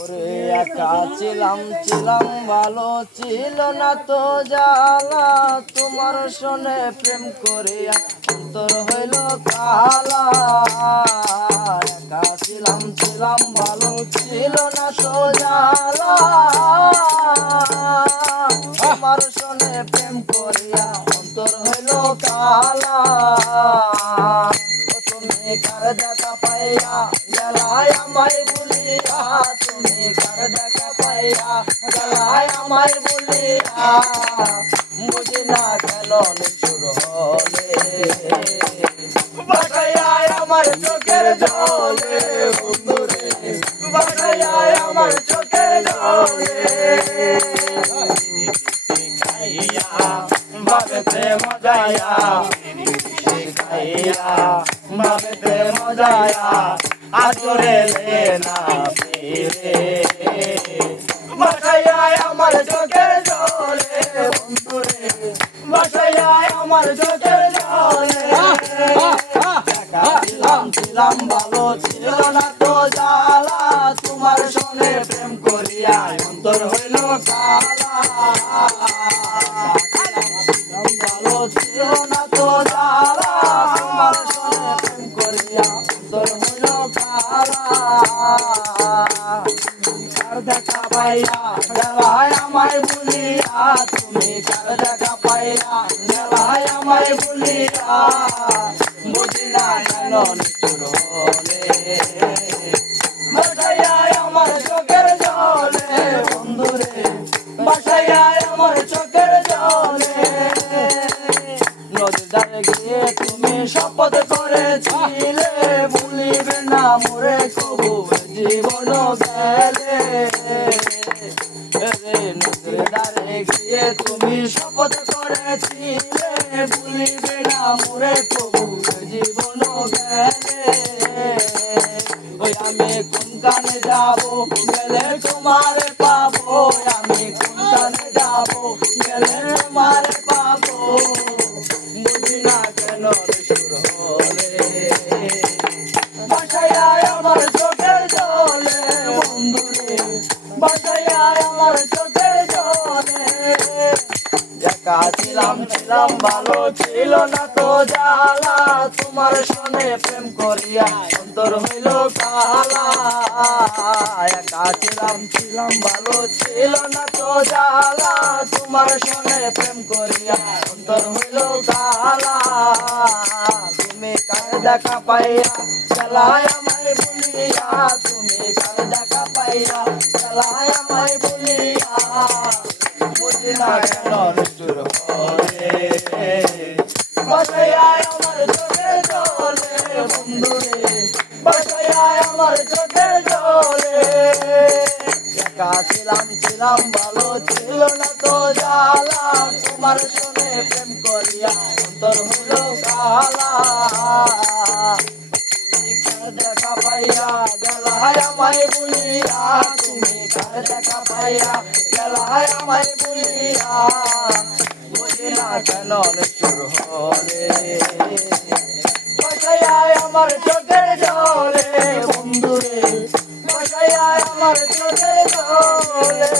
ওরে একা ছিলাম ছিলাম, ভালো ছিল না তো জ্বালা। তোমার শোনে প্রেম করিয়া অন্তর হইল কালা। একা ছিলাম ছিলাম, ভালো ছিল না তো জ্বালা। তোমার শোনে প্রেম করিয়া অন্তর হইল কালা। তুমি কার দেখা পাইয়া গেলায় আমায় বলিয়া, তুমি কার দেখা পাইয়া গেলায় আমায় বলিয়া। বুঝি না কেন নিচুর হলে। আমার চোখের জলে মজায়া মজায়া। আজরে না ফিরে। বাসায় আমার চোখের জলে, বন্ধুরে। বাসায় আমার চোখের জলে। ছিলাম ছিলাম ভালো ছিল না তো জ্বালা। তোমার সঙ্গে প্রেম করিয়া অন্তর হইল ভালো ছিল না তো জ্বালা। তোমার সঙ্গে প্রেম করিয়া অন্তর হইল কার দেখা পাইয়া গেলায় আমায় বলিয়া তুমি কার দেখা পাইয়া গেলায় আমায় বলিয়া বুঝি না কেন হলে বাসায় আমার চোখের জলে, বন্ধুরে, বাসায় আমার চোখের গিয়ে তুমি শপথ করেছিলে ভুলিবে না মোরে আমার চোখের জলে বন্ধুরে বাসায় আমার চোখের ছিলাম ভালো ছিল না তো জ্বালা। তোমার শোনে প্রেম করিয়া অন্তর হইল কালা। একা ছিলাম ছিলাম ভালো ছিল না তো জ্বালা। তোমার শোনে প্রেম করিয়া অন্তর হইল কালা। তুমি কার দেখা পাইয়া চালায় আমায় বলিয়া তুমি কার দেখা পাইয়া চালায় আমায় বলিয়া বুঝি না কেন আমার চোখে জলে একা ছিলাম ছিলাম ভালো ছিল না তো জ্বালা তোমার সঙ্গে প্রেম করিয়া অন্তর হলো কালা দেখা পাইয়া গেলায় আমায় বলিয়া তুমি কার দেখা পাইয়া গেলায় আমায় বলিয়া বুঝি না কেন নিষ্ঠুর হলে বাসায় আমার চোখের জলে বন্ধুরে বাসায় আমার চোখের জলে